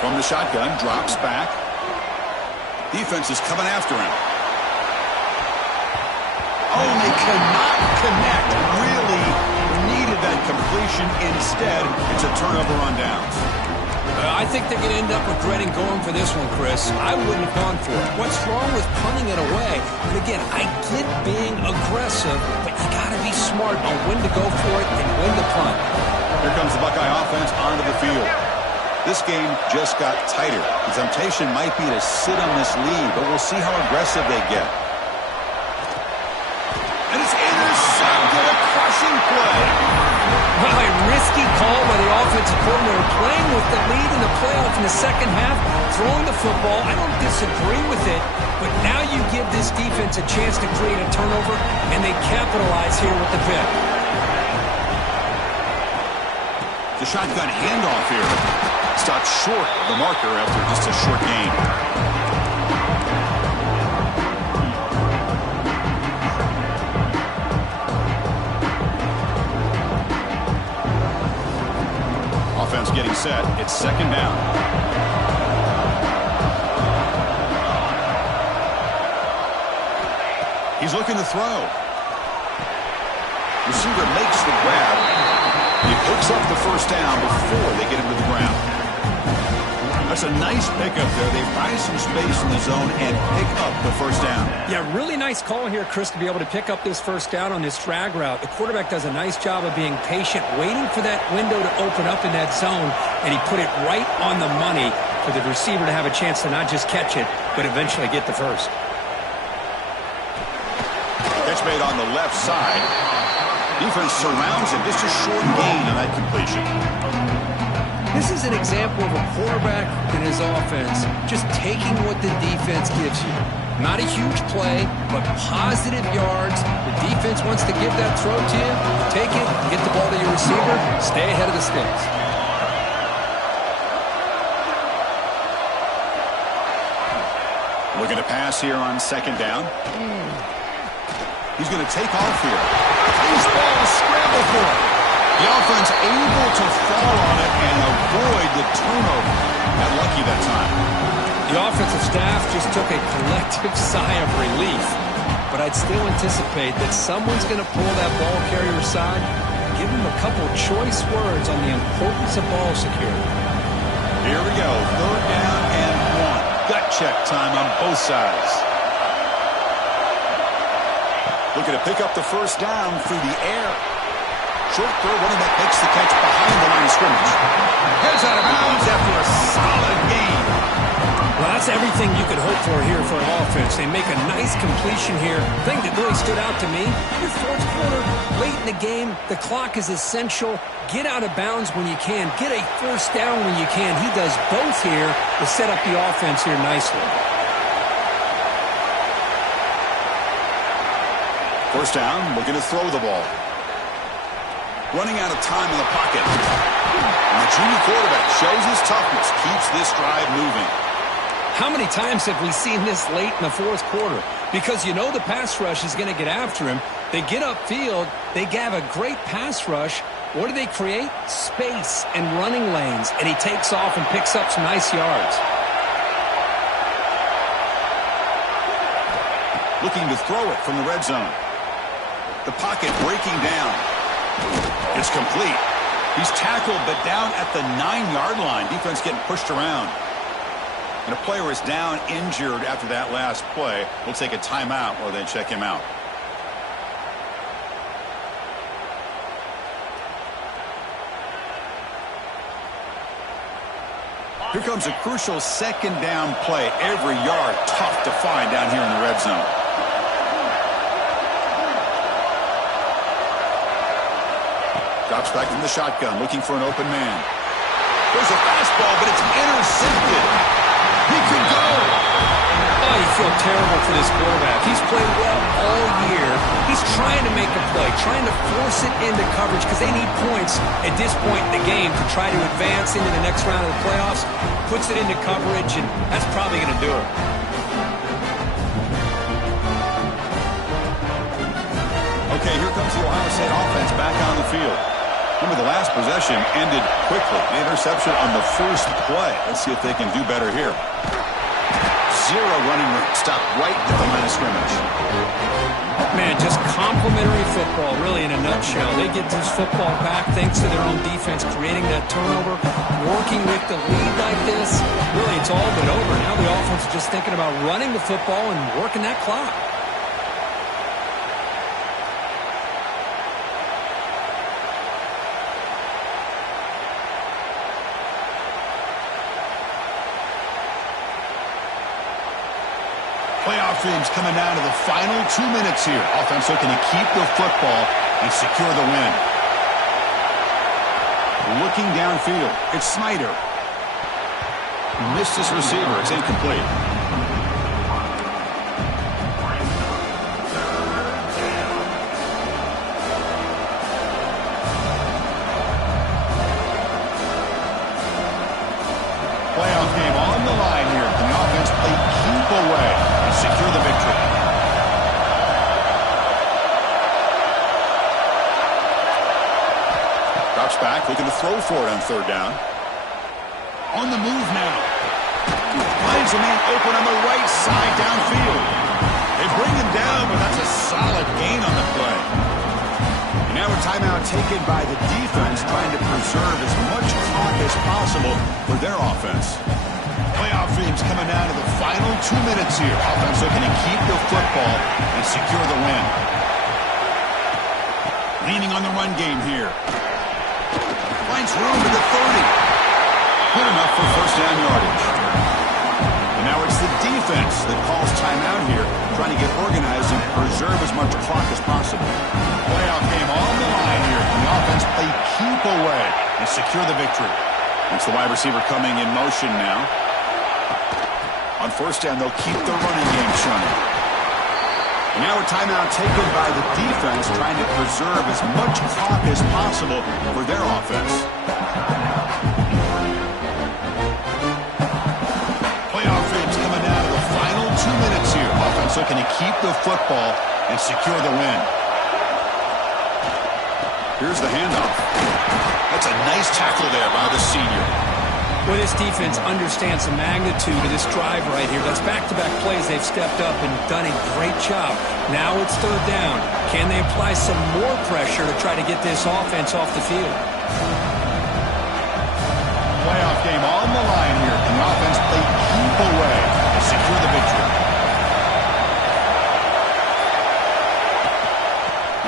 From the shotgun, drops back. Defense is coming after him. Oh, and they cannot connect. Really needed that completion. Instead, it's a turnover on downs. I think they're going to end up regretting going for this one, Chris. I wouldn't have gone for it. What's wrong with punting it away? And again, I get being aggressive, but you got to be smart on when to go for it and when to punt. Here comes the Buckeye offense onto the field. This game just got tighter. The temptation might be to sit on this lead, but we'll see how aggressive they get. And it's intercepted, a crushing play. Well, a risky call by the offensive coordinator, playing with the lead in the playoff in the second half, throwing the football. I don't disagree with it, but now you give this defense a chance to create a turnover, and they capitalize here with the pick. The shotgun handoff here. Stopped short of the marker after just a short gain. Offense getting set. It's 2nd down. He's looking to throw. Receiver makes the grab. He Picks up the first down before they get him to the ground. That's a nice pickup there. They find some space in the zone and pick up the first down. Yeah, really nice call here, Chris, to be able to pick up this first down on this drag route. The quarterback does a nice job of being patient, waiting for that window to open up in that zone, and he put it right on the money for the receiver to have a chance to not just catch it, but eventually get the first. Catch made on the left side. Defense surrounds him. Just a short gain on that completion. This is an example of a quarterback and his offense just taking what the defense gives you. Not a huge play, but positive yards. The defense wants to give that throw to you. Take it, get the ball to your receiver, stay ahead of the sticks. Looking to pass here on second down. He's going to take off here. His ball is scrambled for it. The offense able to fall on it and avoid the turnover. Got lucky that time. The offensive staff just took a collective sigh of relief. But I'd still anticipate that someone's going to pull that ball carrier aside, give him a couple choice words on the importance of ball security. Here we go. Third down and 1. Gut check time on both sides. Looking to pick up the first down through the air. Short throw, running back makes the catch behind the line of scrimmage. Heads out of bounds after a solid gain. Well, that's everything you could hope for here for an offense. They make a nice completion here. The thing that really stood out to me, your fourth quarter, late in the game, the clock is essential. Get out of bounds when you can. Get a first down when you can. He does both here to set up the offense here nicely. First down, looking to throw the ball. Running out of time in the pocket. And the junior quarterback shows his toughness, keeps this drive moving. How many times have we seen this late in the fourth quarter? Because you know the pass rush is going to get after him. They get upfield. They have a great pass rush. What do they create? Space and running lanes. And he takes off and picks up some nice yards. Looking to throw it from the red zone. The pocket breaking down. It's complete. He's tackled, but down at the 9-yard line. Defense getting pushed around. And a player is down injured after that last play. We'll take a timeout or then check him out. Here comes a crucial second down play. Every yard tough to find down here in the red zone. Drops back from the shotgun, looking for an open man. There's a fastball, but it's intercepted. He could go. Oh, you feel terrible for this quarterback. He's played well all year. He's trying to make a play, trying to force it into coverage because they need points at this point in the game to try to advance into the next round of the playoffs. Puts it into coverage, and that's probably going to do it. Okay, here comes the Ohio State offense back on the field. Remember, the last possession ended quickly. The interception on the first play. Let's see if they can do better here. Zero running room. Stopped right at the line of scrimmage. Man, just complimentary football, really, in a nutshell. They get this football back thanks to their own defense, creating that turnover, working with the lead like this. Really, it's all but over. Now the offense is just thinking about running the football and working that clock. Playoff dreams coming down to the final 2 minutes here. Offense looking to keep the football and secure the win. Looking downfield, it's Snyder. Missed his receiver. It's incomplete. Playoff game on the line here. Can the offense play keep away and secure the victory? Drops back, looking to throw for it on third down. On the move now. Finds a man open on the right side downfield. They bring him down, but that's a solid gain on the play. And now a timeout taken by the defense, trying to preserve as much clock as possible for their offense. Playoff teams coming down to the final 2 minutes here. Offense looking to keep the football and secure the win. Leaning on the run game here. Finds room to the 30. Good enough for first down yardage. And now it's the defense that calls timeout here, trying to get organized and preserve as much clock as possible. Playoff game on the line here. And the offense play keep away and secure the victory. It's the wide receiver coming in motion now. On first down, they'll keep the running game shunning. And now a timeout taken by the defense, trying to preserve as much clock as possible for their offense. Playoff games coming down to the final 2 minutes here. Offense looking to keep the football and secure the win. Here's the handoff. That's a nice tackle there by the senior. Well, this defense understands the magnitude of this drive right here. That's back-to-back plays. They've stepped up and done a great job. Now it's third down. Can they apply some more pressure to try to get this offense off the field? Playoff game on the line here. And the offense play keep away to secure the victory.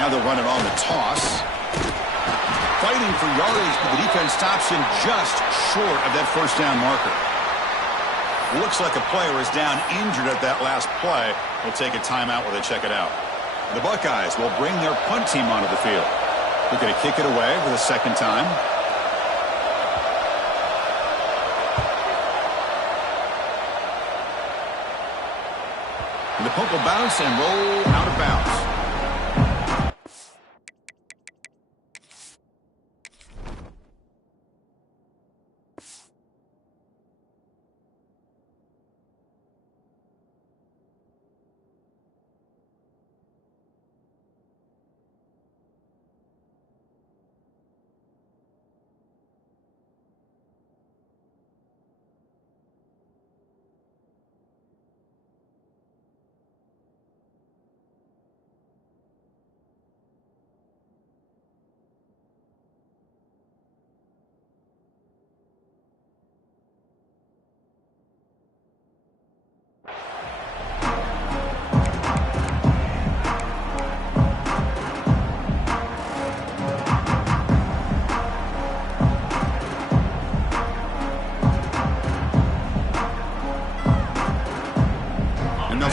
Now they'll run it on the toss. Fighting for yardage, but the defense stops him just short of that first down marker. Looks like a player is down injured at that last play. We'll take a timeout while they check it out. The Buckeyes will bring their punt team onto the field. Looking to kick it away for the second time. And the punt will bounce and roll out of bounds.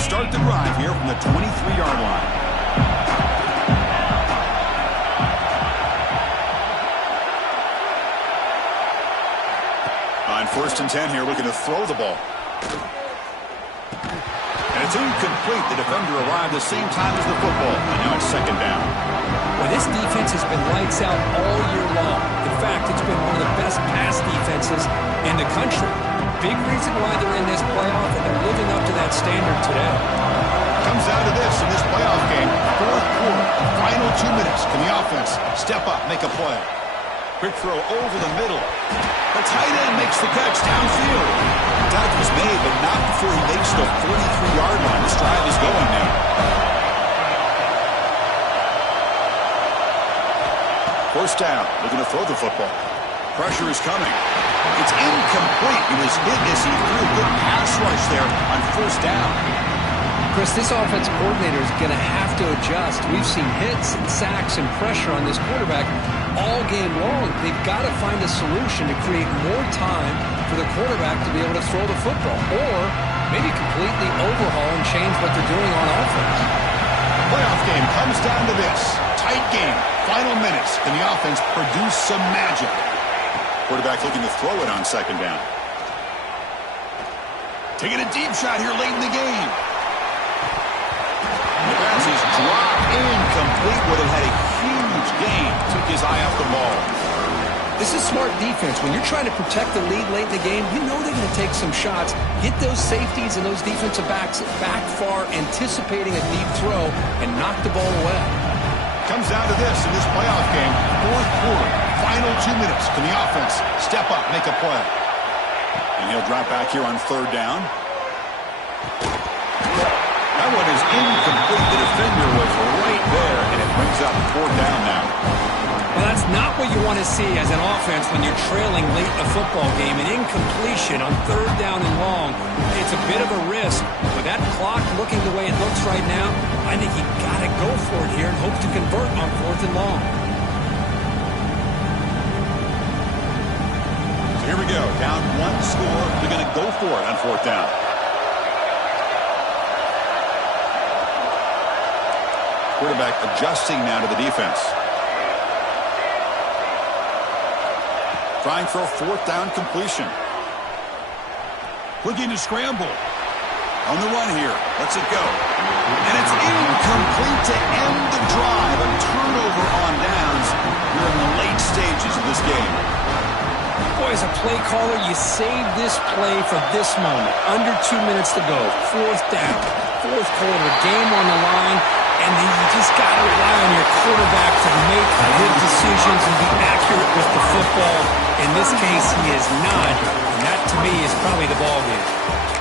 Start the drive here from the 23-yard line. On first and 10 here, looking to throw the ball. And it's incomplete. The defender arrived the same time as the football. And now it's second down. Well, this defense has been lights out all year long. In fact, it's been one of the best pass defenses in the country. Big reason why they're in this playoff, and they're living up to that standard today. Comes down to this in this playoff game. Fourth quarter, final 2 minutes. Can the offense step up, make a play? Quick throw over the middle. The tight end makes the catch downfield. The tackle was made, but not before he makes the 43-yard line. This drive is going now. First down, looking to throw the football. Pressure is coming. It's incomplete. He was hit as he threw a good pass rush there on first down. Chris, this offensive coordinator is going to have to adjust. We've seen hits and sacks and pressure on this quarterback all game long. They've got to find a solution to create more time for the quarterback to be able to throw the football, or maybe completely overhaul and change what they're doing on offense. Playoff game comes down to this. Tight game. Final minutes. Can the offense produce some magic? Quarterback looking to throw it on second down. Taking a deep shot here late in the game. The pass is dropped incomplete. Would have had a huge gain. Took his eye off the ball. This is smart defense. When you're trying to protect the lead late in the game, you know they're going to take some shots, get those safeties and those defensive backs back far, anticipating a deep throw, and knock the ball away. Comes down to this in this playoff game. Fourth quarter, final 2 minutes. Can the offense step up, make a play? And he'll drop back here on third down. That one is incomplete. The defender was right there, and it Brings up 4th down now. Well, that's not what you want to see as an offense when you're trailing late in a football game. An incompletion on 3rd down and long. It's a bit of a risk. With that clock looking the way it looks right now, I think you got to go for it here and hope to convert on 4th and long. So here we go. Down 1 score. They're going to go for it on 4th down. Quarterback adjusting now to the defense. Trying for a 4th down completion. Looking to scramble. On the run here. Lets it go. And it's incomplete to end the drive. A turnover on downs. We're in the late stages of this game. Boy, as a play caller, you save this play for this moment. Under 2 minutes to go. 4th down. 4th quarter. Game on the line. And then you just got to rely on your quarterback to make good decisions and be accurate with the football. In this case, he is not. And that, to me, is probably the ball game.